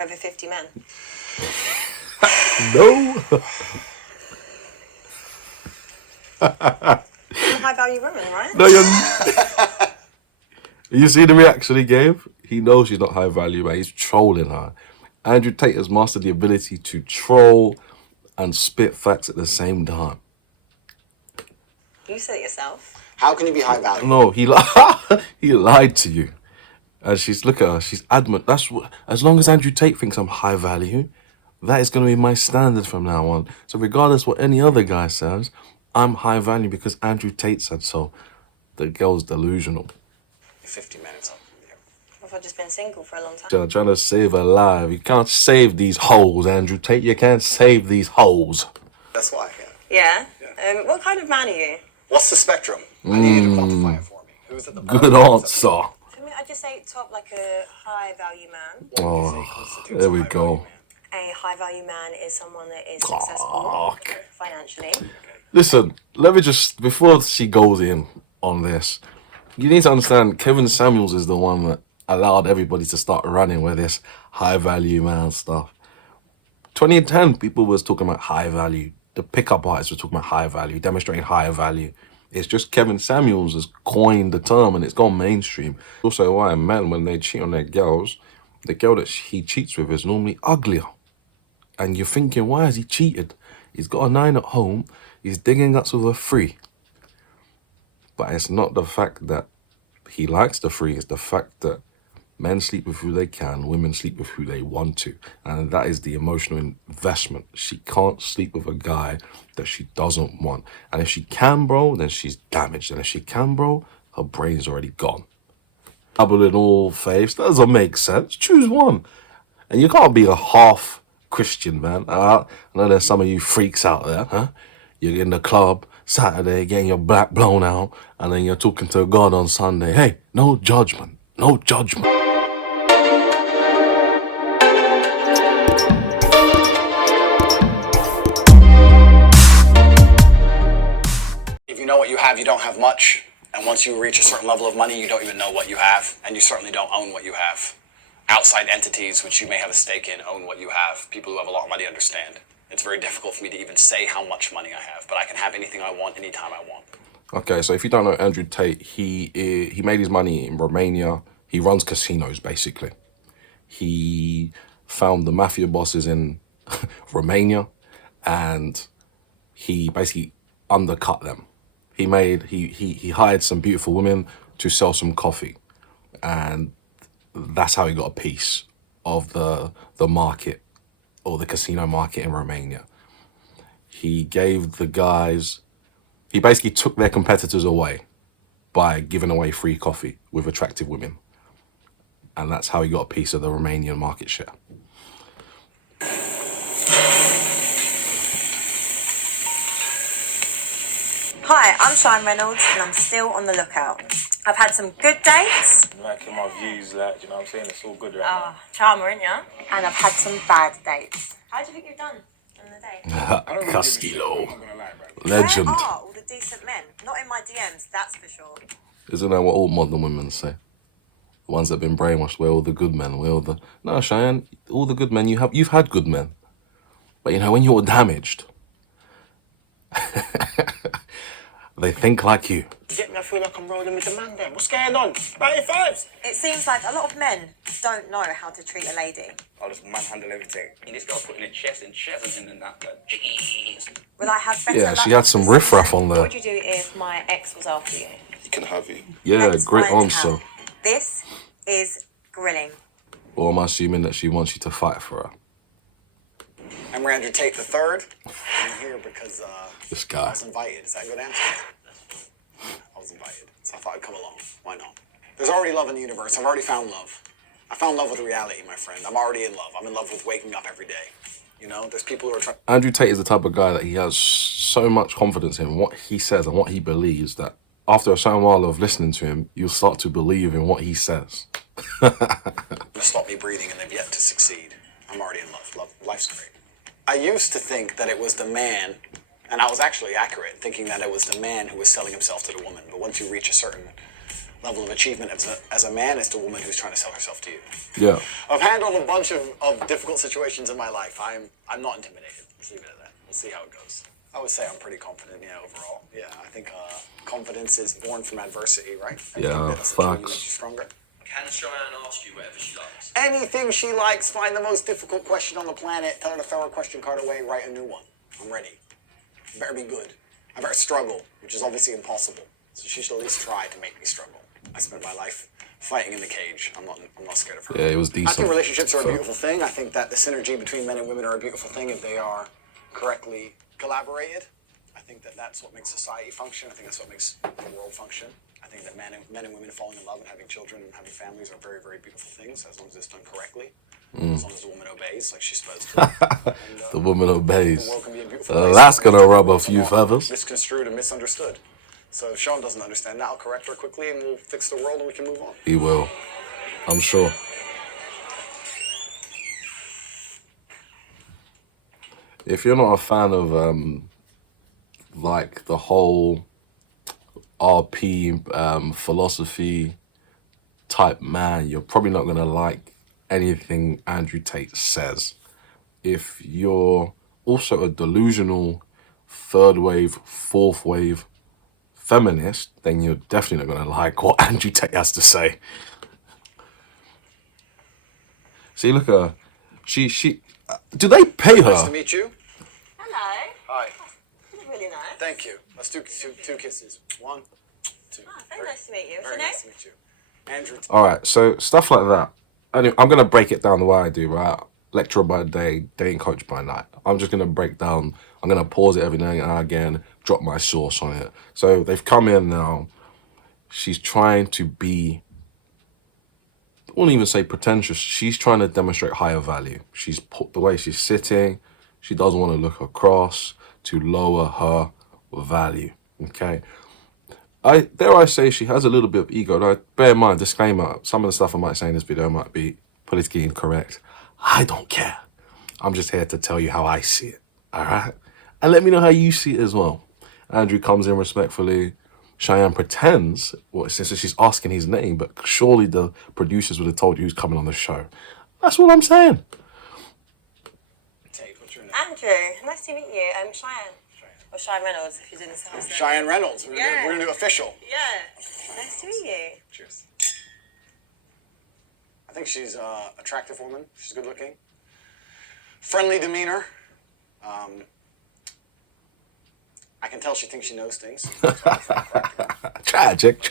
over 50 men. No. I'm a high-value woman, right? No, you see the reaction he gave? He knows she's not high value, but he's trolling her. Andrew Tate has mastered the ability to troll and spit facts at the same time. You said it yourself. How can you be high value? No, he he lied to you. And look at her, she's adamant. That's what, as long as Andrew Tate thinks I'm high value, that is going to be my standard from now on. So regardless what any other guy says, I'm high value because Andrew Tate said so. The girl's delusional. 50 minutes up. I've just been single for a long time. Trying to save her life. You can't save these hoes, Andrew Tate. You can't save these hoes. That's why, yeah. What kind of man are you? What's the spectrum? I need you to quantify it for me. Who's at the Good answer. For me, I'd just say top like a high-value man. Oh, there we go. A high-value man is someone that is successful financially. Listen, let me just, before she goes in on this, you need to understand Kevin Samuels is the one that allowed everybody to start running with this high-value man stuff. 2010, people was talking about high value. The pickup artists were talking about high value, demonstrating high value. It's just Kevin Samuels has coined the term and it's gone mainstream. Also why men, when they cheat on their girls, the girl that he cheats with is normally uglier. And you're thinking, why has he cheated? He's got a 9 at home, he's digging guts with a 3. But it's not the fact that he likes the 3, it's the fact that men sleep with who they can, women sleep with who they want to. And that is the emotional investment. She can't sleep with a guy that she doesn't want. And if she can, bro, then she's damaged. And if she can, bro, her brain's already gone. Double in all faiths, that doesn't make sense. Choose one. And you can't be a half Christian, man. I know there's some of you freaks out there, huh? You're in the club Saturday, getting your back blown out, and then you're talking to God on Sunday. Hey, no judgment. No judgment. If you know what you have, you don't have much. And once you reach a certain level of money, you don't even know what you have. And you certainly don't own what you have. Outside entities, which you may have a stake in, own what you have. People who have a lot of money understand. It's very difficult for me to even say how much money I have, but I can have anything I want, anytime I want. Okay, so if you don't know Andrew Tate, he made his money in Romania. He runs casinos, basically. He found the mafia bosses in Romania, and he basically undercut them. He hired some beautiful women to sell some coffee, and that's how he got a piece of the market, or the casino market in Romania. He gave the guys, he basically took their competitors away by giving away free coffee with attractive women. And that's how he got a piece of the Romanian market share. Hi, I'm Sean Reynolds and I'm still on the lookout. I've had some good dates. Liking my views, like, you know what I'm saying? It's all good right now. Charmer, ain't ya? And I've had some bad dates. How do you think you've done on the date? Castillo. Legend. Where are all the decent men? Not in my DMs, that's for sure. Isn't that what all modern women say? The ones that have been brainwashed, we're all the good men, we're all the... No, Cheyenne, all the good men, you've had good men. But you know, when you're damaged, they think like you. Get me, I feel like I'm rolling with the man then. What's going on? 95s! It seems like a lot of men don't know how to treat a lady. I'll just manhandle everything. This girl putting a chest and Chevron in that. Jeez. Will I have better Yeah, luck she had some with riffraff on What there. would you do if my ex was after you? He can have you. Yeah, Let's great find answer. out. This is grilling. Or am I assuming that she wants you to fight for her? I'm Andrew Tate III. I'm here because This I guy. was invited. Is that a good answer? I was invited, so I thought I'd come along. Why not? There's already love in the universe. I've already found love. I found love with reality, my friend. I'm already in love. I'm in love with waking up every day. You know, there's people who are trying... Andrew Tate is the type of guy that he has so much confidence in what he says and what he believes that after a certain while of listening to him, you'll start to believe in what he says. to stop me breathing, and they've yet to succeed. I'm already in love. Life's great. I used to think that it was the man, and I was actually accurate, thinking that it was the man who was selling himself to the woman. But once you reach a certain level of achievement as a man as to a woman who's trying to sell herself to you. Yeah. I've handled a bunch of difficult situations in my life. I'm not intimidated. Let's leave it at that. We'll see how it goes. I would say I'm pretty confident, overall. Yeah, I think confidence is born from adversity, right? Yeah, facts. Makes you stronger. Can Cheyenne ask you whatever she likes? Anything she likes, find the most difficult question on the planet, tell her to throw her question card away, write a new one. I'm ready. I better be good. I better struggle, which is obviously impossible. So she should at least try to make me struggle. I spent my life fighting in the cage. I'm not scared of her. Yeah, it was decent. I think relationships are a beautiful thing. I think that the synergy between men and women are a beautiful thing if they are correctly collaborated. I think that that's what makes society function. I think that's what makes the world function. I think that men and women falling in love and having children and having families are very, very beautiful things as long as it's done correctly. As long as the woman obeys like she's supposed to. And, The woman obeys. the world can be a beautiful place. That's gonna rub a few feathers. Misconstrued and misunderstood. So if Sean doesn't understand that, I'll correct her quickly and we'll fix the world and we can move on. He will. I'm sure. If you're not a fan of like the whole RP philosophy type man, you're probably not gonna like anything Andrew Tate says. If you're also a delusional third wave, fourth wave feminist, then you're definitely not gonna like what Andrew Tate has to say. See, look at her. She. Do they pay Nice to her? meet you. Hello. Hi. This is really nice. Thank you. Let's do two kisses. 1, 2. Very nice to meet you. What's Very your nice to meet you. Andrew. All right, so stuff like that. Anyway, I'm gonna break it down the way I do, right? Lecturer by day, dating coach by night. I'm just gonna break down. I'm gonna pause it every now and again, drop my source on it. So they've come in now. She's trying to be, I won't even say pretentious. She's trying to demonstrate higher value. She's put the way she's sitting. She doesn't want to look across to lower her value. Okay. Dare I say she has a little bit of ego. Now, bear in mind, disclaimer, some of the stuff I might say in this video might be politically incorrect. I don't care. I'm just here to tell you how I see it. All right? And let me know how you see it as well. Andrew comes in respectfully. Cheyenne pretends, well, since she's asking his name, but surely the producers would have told you who's coming on the show. That's what I'm saying. Tate, what's your name? Andrew, nice to meet you. I'm Cheyenne. Or Cheyenne Reynolds, if you're doing this house. Cheyenne Reynolds. We're Yeah. gonna do official. Yeah. Nice to meet you. Cheers. I think she's an attractive woman. She's good looking. Friendly demeanor. I can tell she thinks she knows things. Tragic.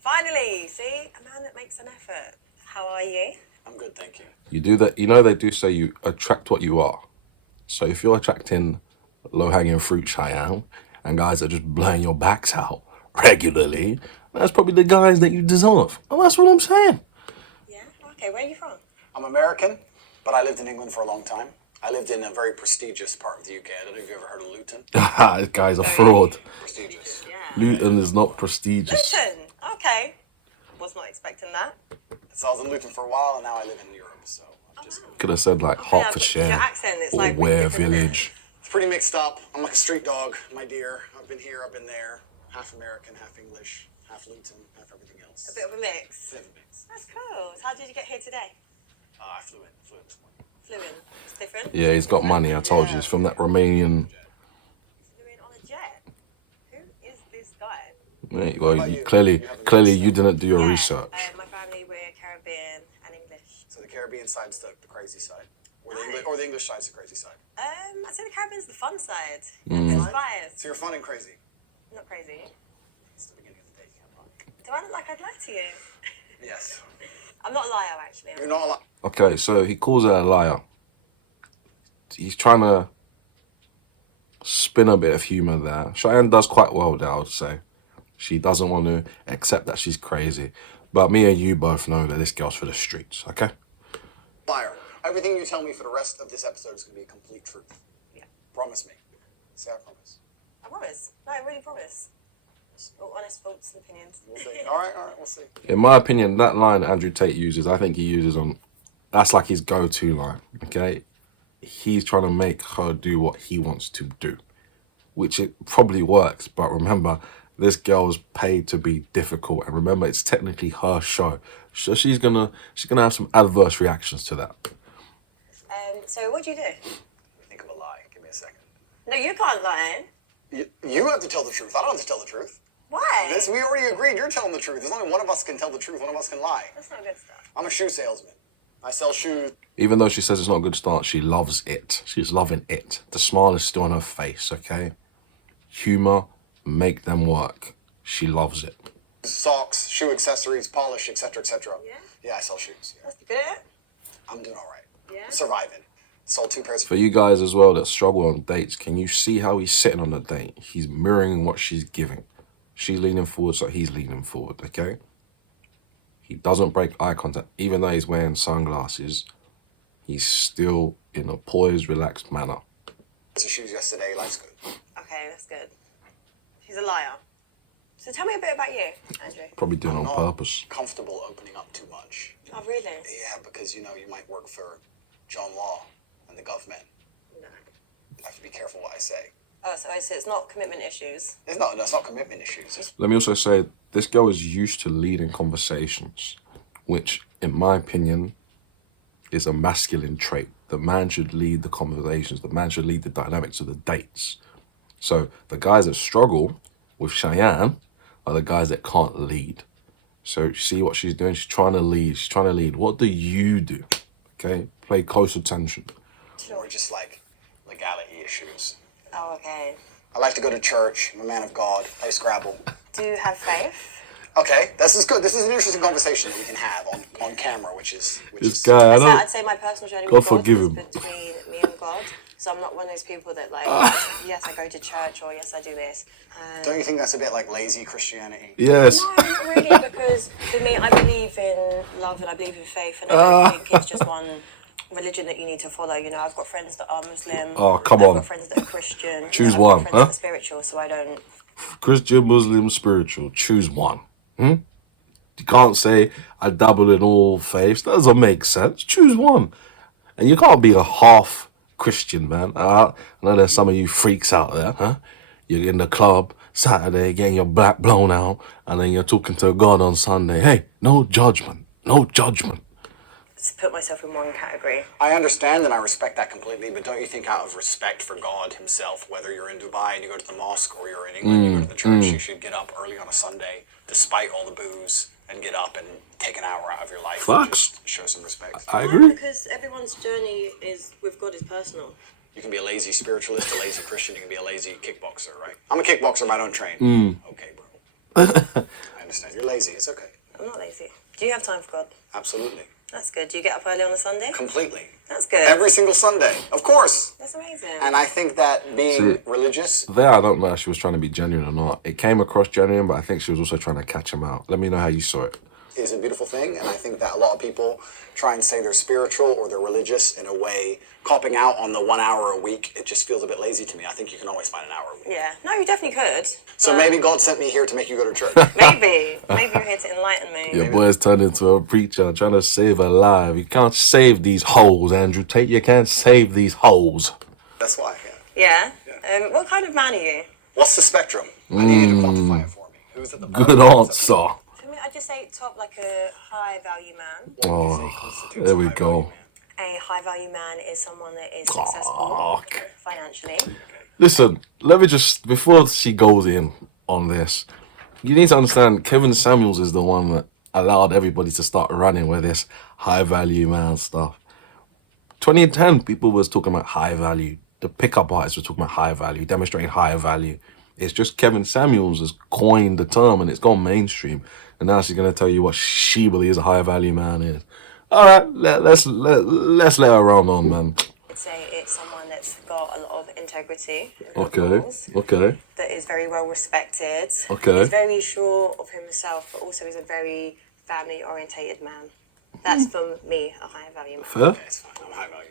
Finally, see? A man that makes an effort. How are you? I'm good, thank you. You do that. You know they do say you attract what you are. So if you're attracting low-hanging fruit, Cheyenne, and guys are just blowing your backs out regularly, that's probably the guys that you deserve. And that's what I'm saying. Yeah? Okay, where are you from? I'm American, but I lived in England for a long time. I lived in a very prestigious part of the UK. I don't know if you've ever heard of Luton. This guy's a fraud. Prestigious. Yeah. Luton is not prestigious. Luton. Okay. Was not expecting that. So I was in Luton for a while, and now I live in Europe. So I'm just Could have said like Your Hertfordshire accent, it's or like Ware really different, isn't it? Village. it's pretty mixed up. I'm like a street dog, my dear. I've been here, I've been there. Half American, half English, half Luton, half everything else. A bit of a mix. Bit of a mix. That's cool. So how did you get here today? I flew in this morning. Flew in. It's different. Yeah, he's got money. I told you, he's from that Romanian. Flew in on a jet. Who is this guy? Mate, well, you, clearly, you didn't do your research. My family, we're Caribbean and English. So the Caribbean side's the crazy side, or the Nice. English, or the English side's the crazy side. I'd say the Caribbean's the fun side. Mm. There's bias. So you're fun and crazy. Not crazy. It's the beginning of the day, can't lie. Do I look like I'd lie to you? Yes. I'm not a liar, actually. You're not allowed. Okay, so he calls her a liar. He's trying to spin a bit of humor there. Cheyenne does quite well there, I would say. She doesn't want to accept that she's crazy. But me and you both know that this girl's for the streets, okay? Liar. Everything you tell me for the rest of this episode is going to be a complete truth. Yeah. Promise me. Say I promise. I promise. No, I really promise. All honest thoughts and opinions. We'll see. All right, we'll see. In my opinion, that line Andrew Tate uses, I think he uses on... That's like his go-to line, okay? He's trying to make her do what he wants to do, which it probably works. But remember, this girl's paid to be difficult, and remember, it's technically her show, so she's gonna have some adverse reactions to that. So what do you do? Think of a lie. Give me a second. No, you can't lie. You have to tell the truth. I don't have to tell the truth. Why? We already agreed. You're telling the truth. There's only one of us can tell the truth. One of us can lie. That's not good stuff. I'm a shoe salesman. I sell shoes. Even though she says it's not a good start, she loves it. She's loving it. The smile is still on her face, okay? Humor, make them work. She loves it. Socks, shoe accessories, polish, etc., etc. Yeah? Yeah, I sell shoes. Yeah. That's good. I'm doing all right. Yeah? Surviving. Sold 2 pairs. For you guys as well that struggle on dates, can you see how he's sitting on the date? He's mirroring what she's giving. She's leaning forward, so he's leaning forward, okay? He doesn't break eye contact. Even though he's wearing sunglasses, he's still in a poised, relaxed manner. Shoes yesterday. Life's good. Okay, that's good. He's a liar. So tell me a bit about you, Andrew. Probably doing it on Not purpose. comfortable opening up too much. Oh, really? Yeah, because you might work for John Law and the government. No. I have to be careful what I say. Oh, so it's not commitment issues. That's not commitment issues. Let me also say, this girl is used to leading conversations, which, in my opinion, is a masculine trait. The man should lead the conversations. The man should lead the dynamics of the dates. So the guys that struggle with Cheyenne are the guys that can't lead. So see what she's doing? She's trying to lead. She's trying to lead. What do you do? Okay? Play close attention. Or just like legality issues. Oh, okay. I like to go to church. I'm a man of God. Play Scrabble. Do you have faith? Okay, this is good. This is an interesting conversation that we can have on camera, which is This guy, I don't... I'd say my personal journey God with God forgive is him. between me and God. So I'm not one of those people that like, yes, I go to church, or yes, I do this. Don't you think that's a bit like lazy Christianity? Yes. No, not really, because for me, I believe in love and I believe in faith, and I don't think it's just one religion that you need to follow. You know, I've got friends that are Muslim. Oh, come I've on. got friends that are Christian. Choose I've one, got friends huh? that are spiritual, so I don't. Christian, Muslim, spiritual. Choose one. You can't say, I dabble in all faiths. That doesn't make sense. Choose one. And you can't be a half Christian, man. I know there's some of you freaks out there, huh? You're in the club Saturday getting your back blown out, and then you're talking to God on Sunday. Hey, no judgment. No judgment. To put myself in one category. I understand and I respect that completely, but don't you think out of respect for God himself, whether you're in Dubai and you go to the mosque or you're in England and you go to the church, you should get up early on a Sunday, despite all the booze, and get up and take an hour out of your life and Facts. just show some respect. I No, agree. because everyone's journey is with God is personal. You can be a lazy spiritualist, a lazy Christian, you can be a lazy kickboxer, right? I'm a kickboxer, but I don't train. Okay, bro. I understand. You're lazy. It's okay. I'm not lazy. Do you have time for God? Absolutely. That's good. Do you get up early on a Sunday? Completely. That's good. Every single Sunday. Of course. That's amazing. And I think that being See, religious, There, I don't know if she was trying to be genuine or not. It came across genuine, but I think she was also trying to catch him out. Let me know how you saw it. is a beautiful thing, and I think that a lot of people try and say they're spiritual or they're religious in a way, copping out on the 1 hour a week. It just feels a bit lazy to me. I think you can always find an hour a week. Yeah. No, you definitely could. So maybe God sent me here to make you go to church. Maybe. Maybe you're here to enlighten me. Your boy's turned into a preacher trying to save her life. You can't save these hoes, Andrew Tate. You can't save these hoes. That's why. Yeah. Yeah? What kind of man are you? What's the spectrum? I need you to quantify it for me. Who's at the bottom? Good answer. For me, I'd just say top like a high value man. Oh, there we go. A high value man is someone that is successful financially. Listen, let me just, before she goes in on this, you need to understand Kevin Samuels is the one that allowed everybody to start running with this high value man stuff. 2010, people was talking about high value. The pickup artists were talking about high value, demonstrating high value. It's just Kevin Samuels has coined the term and it's gone mainstream. And now she's going to tell you what she believes a high value man is. All right, let's let her run on, man. I'd say it's someone that's got a lot of integrity. Okay, morals, okay. that is very well respected. Okay. He's very sure of himself, but also is a very family orientated man. That's for me a high value man. Fair? It's fine. I'm high value.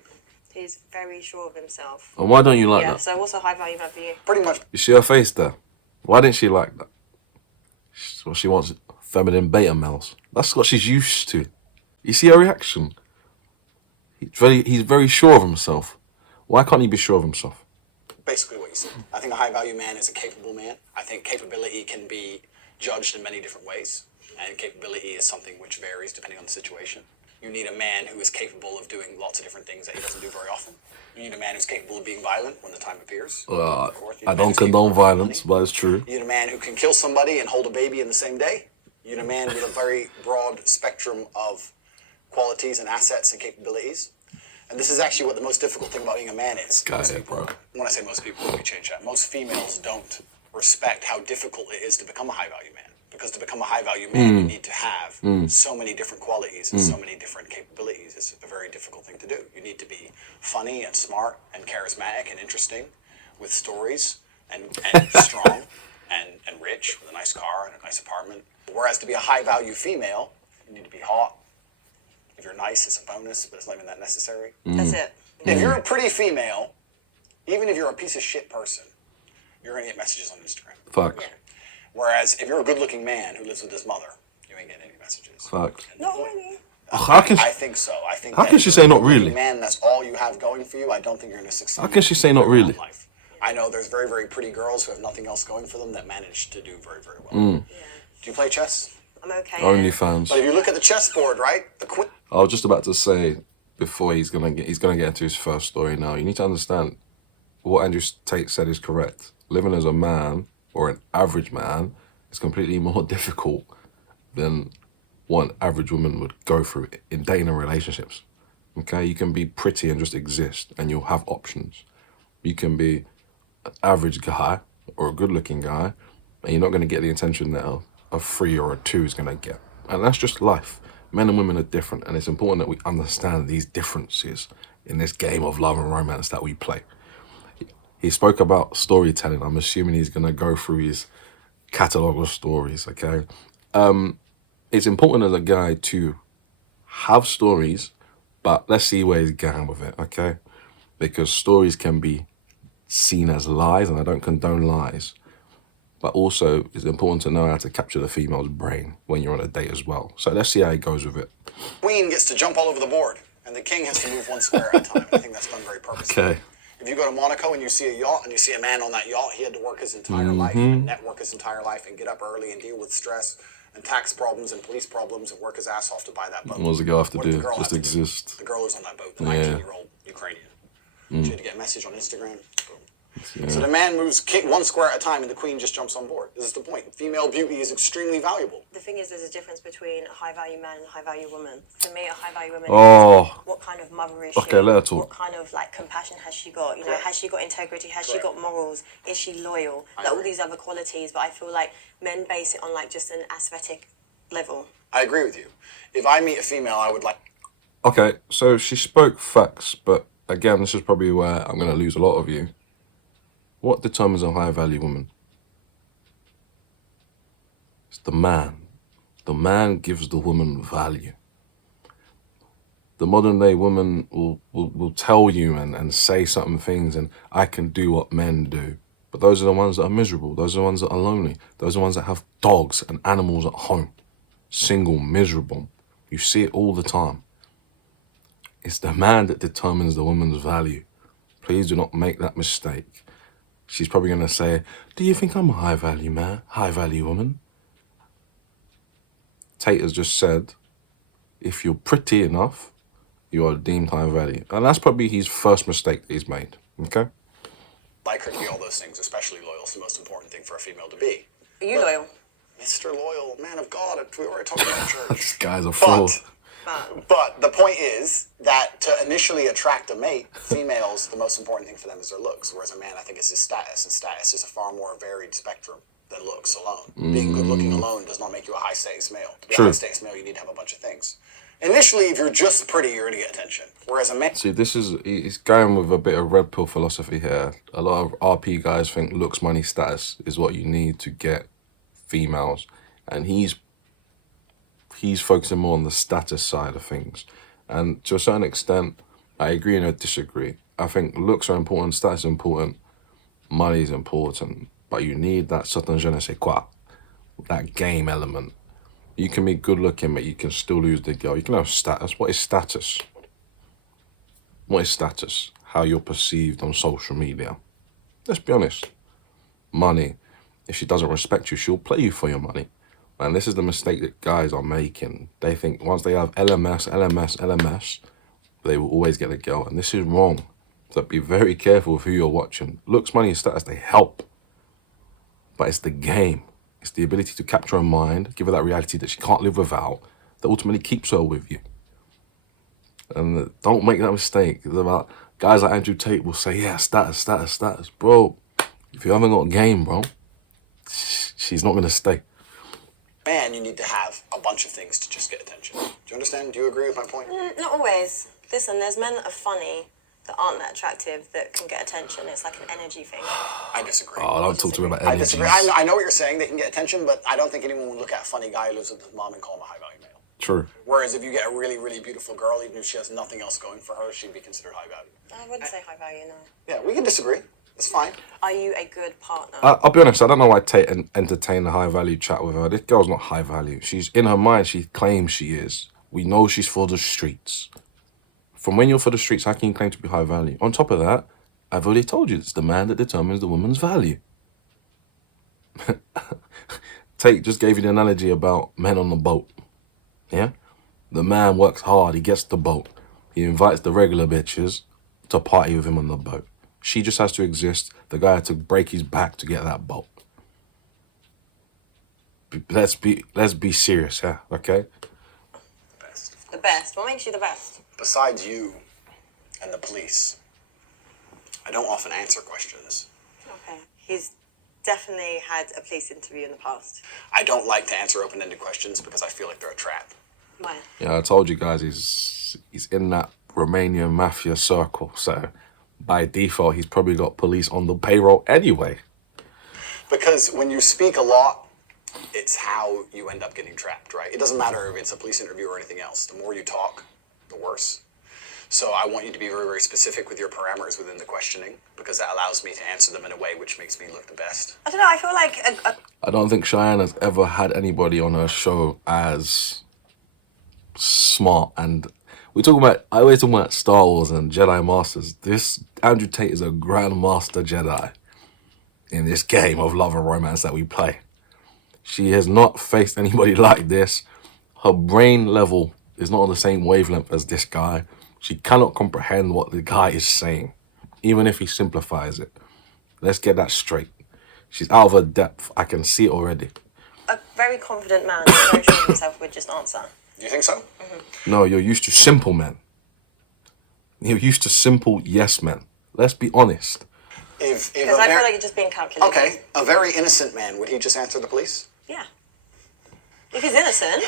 He's very sure of himself. And why don't you like Yeah, that? so what's a high value man for you? Pretty much. You see her face there? Why didn't she like that? Well, she wants feminine beta males. That's what she's used to. You see her reaction? He's very sure of himself. Why can't he be sure of himself? basically what you said. I think a high value man is a capable man. I think capability can be judged in many different ways, and capability is something which varies depending on the situation. You need a man who is capable of doing lots of different things that he doesn't do very often. You need a man who's capable of being violent when the time appears. Of course, you need I a man don't who's capable condone of making violence, money. but it's true. You need a man who can kill somebody and hold a baby in the same day. You need a man with a very broad spectrum of qualities and assets and capabilities. And this is actually what the most difficult thing about being a man is. Most people, bro. when I say most people, let me change that. Most females don't respect how difficult it is to become a high value man. Because to become a high value man, you need to have so many different qualities and so many different capabilities. It's a very difficult thing to do. You need to be funny and smart and charismatic and interesting with stories and strong and rich with a nice car and a nice apartment. Whereas to be a high value female, you need to be hot. If you're nice, it's a bonus, but it's not even that necessary. That's it. If you're a pretty female, even if you're a piece of shit person, you're gonna get messages on Instagram. Facts. Whereas if you're a good-looking man who lives with his mother, you ain't getting any messages. Facts. Not really. How can I think so. I think. How that can if she you're say a not good-looking really? Man, that's all you have going for you. I don't think you're gonna succeed. How can she say not very well really? in life. I know there's very, very pretty girls who have nothing else going for them that manage to do very, very well. Do you play chess? I'm okay. OnlyFans. But if you look at the chessboard, right, the queen. I was just about to say before he's gonna get into his first story now. You need to understand what Andrew Tate said is correct. Living as a man or an average man is completely more difficult than what an average woman would go through in dating and relationships. Okay, you can be pretty and just exist, and you'll have options. You can be an average guy or a good-looking guy, and you're not going to get the attention that a 3 or a 2 is going to get. And that's just life. Men and women are different, and it's important that we understand these differences in this game of love and romance that we play. He spoke about storytelling. I'm assuming he's going to go through his catalogue of stories, okay? It's important as a guy to have stories, but let's see where he's going with it, okay? Because stories can be seen as lies, and I don't condone lies. But also, it's important to know how to capture the female's brain when you're on a date as well. So let's see how he goes with it. Queen gets to jump all over the board, and the king has to move one square at a time. I think that's done very purposely. Okay. If you go to Monaco and you see a yacht and you see a man on that yacht, he had to work his entire life and network his entire life and get up early and deal with stress and tax problems and police problems and work his ass off to buy that boat. What does the girl have to What did do? the girl Just have to do? exist. The girl who's on that boat, the Yeah. 19-year-old Ukrainian. She had to get a message on Instagram. Boom. So the man moves one square at a time and the queen just jumps on board. This is the point. Female beauty is extremely valuable. The thing is, there's a difference between a high value man and a high value woman. For me, a high value woman Oh. is what kind of mother is she? Okay, let her talk. What kind of like compassion has she got? You know, Correct. has she got integrity? Has she Correct. got morals? Is she loyal? I Like all agree. these other qualities. But I feel like men base it on like just an aesthetic level. I agree with you. If I meet a female, I would like. Okay, so she spoke facts, but again, this is probably where I'm going to lose a lot of you. What determines a high value woman? It's the man. The man gives the woman value. The modern day woman will tell you and say certain things, and I can do what men do. But those are the ones that are miserable. Those are the ones that are lonely. Those are the ones that have dogs and animals at home. Single, miserable. You see it all the time. It's the man that determines the woman's value. Please do not make that mistake. She's probably going to say, do you think I'm a high value man? High value woman? Tate has just said, if you're pretty enough, you are deemed high value. And that's probably his first mistake that he's made, okay? Like her to be all those things, especially loyal is the most important thing for a female to be. Are you loyal? Mr. Loyal, man of God, we already talked about church. This guy's a fool. But the point is that to initially attract a mate, females, the most important thing for them is their looks, whereas a man, I think, is his status, and status is a far more varied spectrum than looks alone. Being good looking alone does not make you a high status male. To be True. a high status male, you need to have a bunch of things. Initially, if you're just pretty, you're going to get attention. Whereas a man... See, he's going with a bit of red pill philosophy here. A lot of RP guys think looks, money, status is what you need to get females. And he's focusing more on the status side of things. And to a certain extent, I agree and I disagree. I think looks are important, status is important, money is important, but you need that certain je ne sais quoi, that game element. You can be good looking, but you can still lose the girl. You can have status. What is status? What is status? How you're perceived on social media. Let's be honest. Money. If she doesn't respect you, she'll play you for your money. And this is the mistake that guys are making. They think once they have LMS, they will always get a girl. And this is wrong. So be very careful of who you're watching. Looks, money, and status, they help. But it's the game. It's the ability to capture her mind, give her that reality that she can't live without, that ultimately keeps her with you. And don't make that mistake. It's about guys like Andrew Tate will say, yeah, status. Bro, if you haven't got a game, bro, she's not going to stay. Man, you need to have a bunch of things to just get attention. Do you understand? Do you agree with my point? Not always. Listen, there's men that are funny that aren't that attractive that can get attention. It's like an energy thing. I disagree. Oh, don't talk to me about I energy. disagree. I know what you're saying. They can get attention, but I don't think anyone would look at a funny guy who lives with his mom and call him a high-value male. True. Whereas if you get a really, really beautiful girl, even if she has nothing else going for her, she'd be considered high value. I wouldn't say high value, no. Yeah, we can disagree. It's fine. Are you a good partner? I'll be honest, I don't know why Tate entertained a high value chat with her. This girl's not high value. She's in her mind, she claims she is. We know she's for the streets. From when you're for the streets, how can you claim to be high value? On top of that, I've already told you, it's the man that determines the woman's value. Tate just gave you the analogy about men on the boat. Yeah? The man works hard, he gets the boat. He invites the regular bitches to party with him on the boat. She just has to exist. The guy had to break his back to get that boat. Let's be serious, yeah, okay? The best. What makes you the best? Besides you and the police, I don't often answer questions. Okay. He's definitely had a police interview in the past. I don't like to answer open-ended questions because I feel like they're a trap. Why? Yeah, I told you guys he's in that Romanian mafia circle, so by default he's probably got police on the payroll anyway. Because when you speak a lot, it's how you end up getting trapped, right? It doesn't matter if it's a police interview or anything else. The more you talk, the worse. So I want you to be very, very specific with your parameters within the questioning, because that allows me to answer them in a way which makes me look the best. I don't know, I feel like I don't think Cheyenne has ever had anybody on her show as smart, and I always talk about Star Wars and Jedi Masters. This Andrew Tate is a Grandmaster Jedi in this game of love and romance that we play. She has not faced anybody like this. Her brain level is not on the same wavelength as this guy. She cannot comprehend what the guy is saying, even if he simplifies it. Let's get that straight. She's out of her depth. I can see it already. a very confident man, very sure of himself, would just answer. You think so? No, you're used to simple men. You're used to simple yes men. Let's be honest. If Because I feel like you're just being calculated. Okay, a very innocent man, would he just answer the police? Yeah. If he's innocent.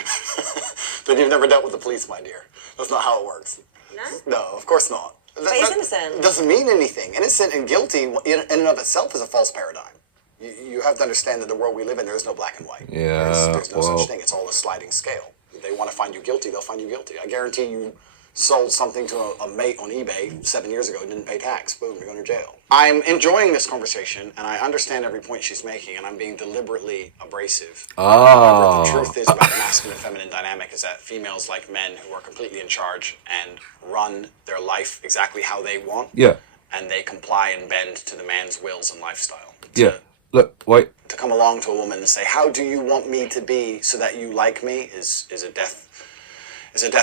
Then you've never dealt with the police, my dear. That's not how it works. No? No, of course not. But he's innocent. Doesn't mean anything. Innocent and guilty in and of itself is a false paradigm. You have to understand that the world we live in, there is no black and white. Yeah, There's no such thing. It's all a sliding scale. If they want to find you guilty, they'll find you guilty. I guarantee you sold something to a mate on eBay 7 years ago and didn't pay tax. Boom, you're going to jail. I'm enjoying this conversation, and I understand every point she's making, and I'm being deliberately abrasive. However, the truth is about the masculine and feminine dynamic is that females like men who are completely in charge and run their life exactly how they want. Yeah. And they comply and bend to the man's wills and lifestyle. Yeah. Look, wait. To come along to a woman and say, "How do you want me to be so that you like me?" is a death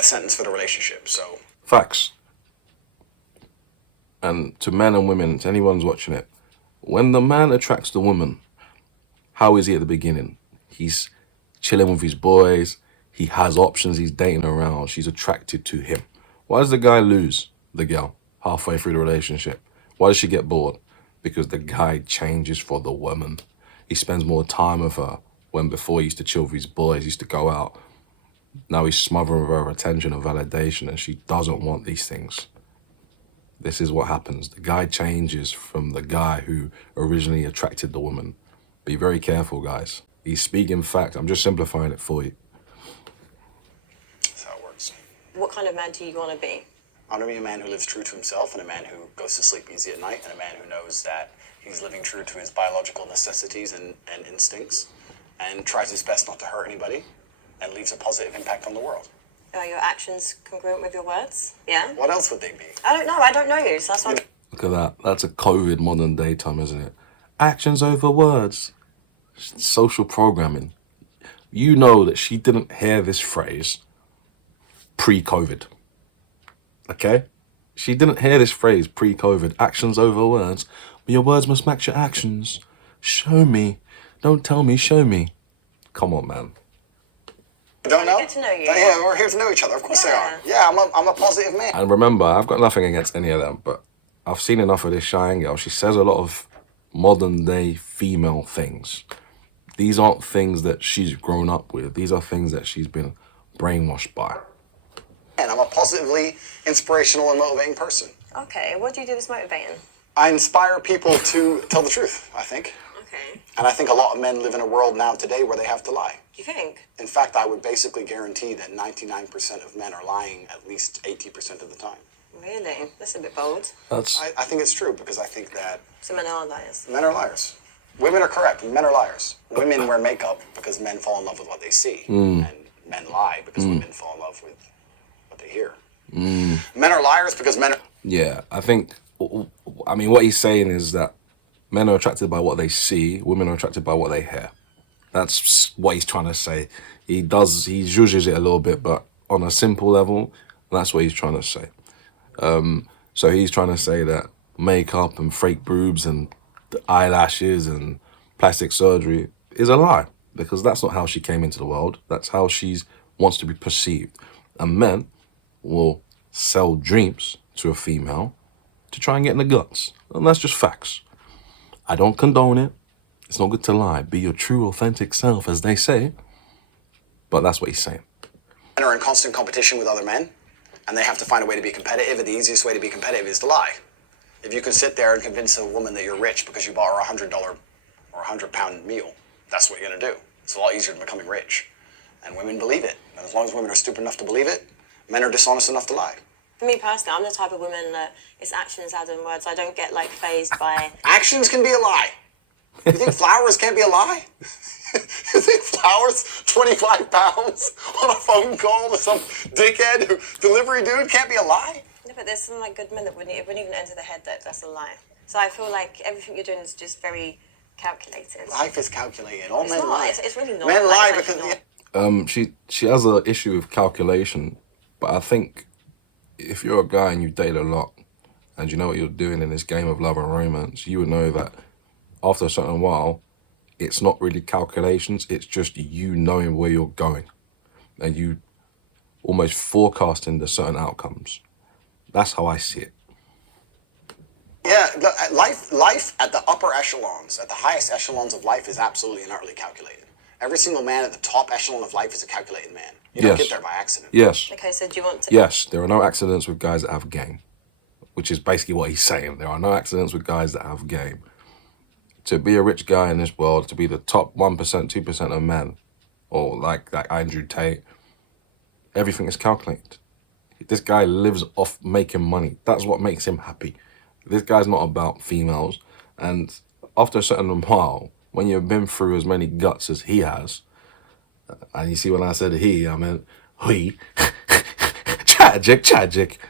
sentence for the relationship. So Facts. And to men and women, to anyone's watching it, when the man attracts the woman, how is he at the beginning? He's chilling with his boys. He has options. He's dating around. She's attracted to him. Why does the guy lose the girl halfway through the relationship? Why does she get bored? Because the guy changes for the woman. He spends more time with her when before he used to chill with his boys, he used to go out. Now he's smothering with her attention and validation, and she doesn't want these things. This is what happens. The guy changes from the guy who originally attracted the woman. Be very careful, guys. He's speaking fact. I'm just simplifying it for you. that's how it works. What kind of man do you want to be? I want to be a man who lives true to himself, and a man who goes to sleep easy at night, and a man who knows that he's living true to his biological necessities and instincts, and tries his best not to hurt anybody, and leaves a positive impact on the world. Are your actions congruent with your words? Yeah? What else would they be? I don't know you, so that's why... Look at that. That's a COVID modern day term, isn't it? Actions over words. Social programming. You know that she didn't hear this phrase pre-COVID. Okay? She didn't hear this phrase pre-COVID. Actions over words. But your words must match your actions. Show me. Don't tell me, show me. Come on, man. Don't know? Good to know you. Yeah, we're here to know each other. Of course they are. Yeah. Yeah, I'm a positive man. And remember, I've got nothing against any of them, but I've seen enough of this Cheyenne girl. She says a lot of modern day female things. These aren't things that she's grown up with. These are things that she's been brainwashed by. And I'm a positively inspirational and motivating person. Okay, what do you do that's motivating? I inspire people to tell the truth, I think. Okay. And I think a lot of men live in a world now today where they have to lie. You think? In fact, I would basically guarantee that 99% of men are lying at least 80% of the time. Really? That's a bit bold. That's I think it's true because I think that So men are liars. men are liars. Women are correct. Men are liars. Women wear makeup because men fall in love with what they see. And men lie because women fall in love with what they hear. Men are liars because men are... yeah. I mean, what he's saying is that men are attracted by what they see. Women are attracted by what they hear. That's what he's trying to say. He zhuzhes it a little bit, but on a simple level, that's what he's trying to say. So he's trying to say that makeup and fake boobs and the eyelashes and plastic surgery is a lie, because that's not how she came into the world. That's how she wants to be perceived. And men will sell dreams to a female to try and get in the guts. And that's just facts. I don't condone it. It's not good to lie. Be your true, authentic self, as they say. But that's what he's saying. Men are in constant competition with other men, and they have to find a way to be competitive, and the easiest way to be competitive is to lie. If you can sit there and convince a woman that you're rich because you bought her $100 or £100 meal, that's what you're gonna do. It's a lot easier than becoming rich. And women believe it. And as long as women are stupid enough to believe it, men are dishonest enough to lie. For me personally, I'm the type of woman that it's actions rather than words. I don't get like phased by... Actions can be a lie. You think flowers can't be a lie? You think flowers, 25 pounds on a phone call to some dickhead delivery dude can't be a lie? No, but there's some like good men that it wouldn't even enter the head that that's a lie. So I feel like everything you're doing is just very calculated. Life is calculated. All men not. lie. It's really not. Men Like, lie it's actually because... not. She has an issue with calculation, but I think if you're a guy and you date a lot and you know what you're doing in this game of love and romance, you would know that after a certain while, it's not really calculations, it's just you knowing where you're going and you almost forecasting the certain outcomes. That's how I see it. Yeah, life at the upper echelons, at the highest echelons of life is absolutely and utterly calculated. Every single man at the top echelon of life is a calculated man. You don't get there by accident. Yes. Okay, so do you want to... Yes, there are no accidents with guys that have game, which is basically what he's saying. There are no accidents with guys that have game. To be a rich guy in this world, to be the top 1%, 2% of men, or like Andrew Tate, everything is calculated. This guy lives off making money. That's what makes him happy. This guy's not about females. And after a certain while, when you've been through as many guts as he has, and you see when I said he, I meant we, tragic.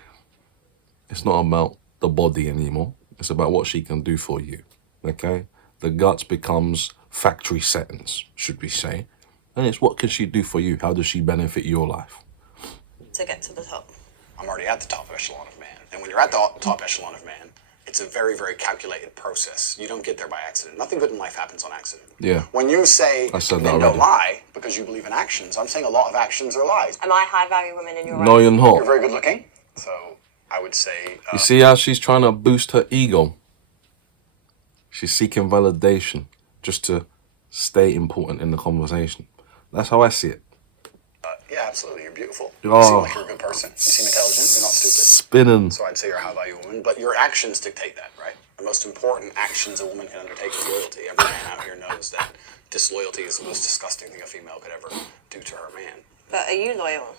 It's not about the body anymore. It's about what she can do for you, okay? The guts becomes factory settings, should we say. And it's what can she do for you? How does she benefit your life? To get to the top. I'm already at the top echelon of man. And when you're at the top echelon of man, it's a very, very calculated process. You don't get there by accident. Nothing good in life happens on accident. Yeah. When you say I said that men don't already. lie because you believe in actions, I'm saying a lot of actions are lies. Am I high value women in your No, eyes? you're not. You're very good looking, so I would say... You see how she's trying to boost her ego? She's seeking validation just to stay important in the conversation. That's how I see it. yeah, absolutely. You're beautiful. Oh. You seem like you're a good person. You seem intelligent. You're not stupid. Spinning. So I'd say you're a high-value woman, but your actions dictate that, right? The most important actions a woman can undertake is loyalty. Every man out here knows that disloyalty is the most disgusting thing a female could ever do to her man. But are you loyal?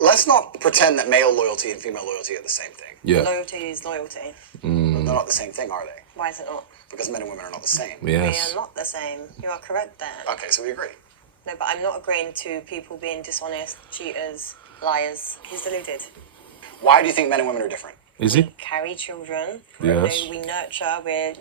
Let's not pretend that male loyalty and female loyalty are the same thing. Yeah. Loyalty is loyalty. They're not the same thing, are they? Why is it not? Because men and women are not the same. Yes. We are not the same. You are correct there. Okay, so we agree. No, but I'm not agreeing to people being dishonest, cheaters, liars. He's deluded. Why do you think men and women are different? Is we he? carry children. Yes. We nurture. We're,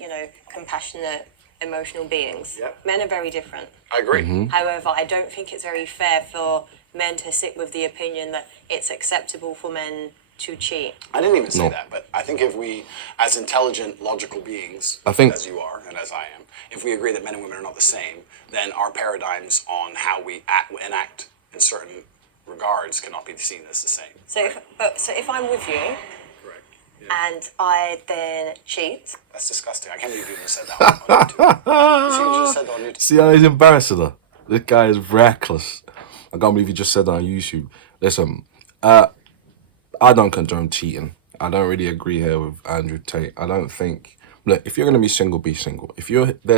compassionate, emotional beings. Yep. Men are very different. I agree. However, I don't think it's very fair for men to sit with the opinion that it's acceptable for men to cheat. I didn't even say No. that, but I think if we, as intelligent, logical beings, I think- as you are and as I am, if we agree that men and women are not the same, then our paradigms on how we enact in certain regards cannot be seen as the same. So if I'm with you Correct. and I then cheat, That's disgusting. I can't believe you even said that on YouTube. You see, you just said that on YouTube. See how he's embarrassing her? This guy is reckless. I can't believe he just said that on YouTube. Listen, I don't condone cheating. I don't really agree here with Andrew Tate. I don't think... Look, if you're going to be single, be single. If you're there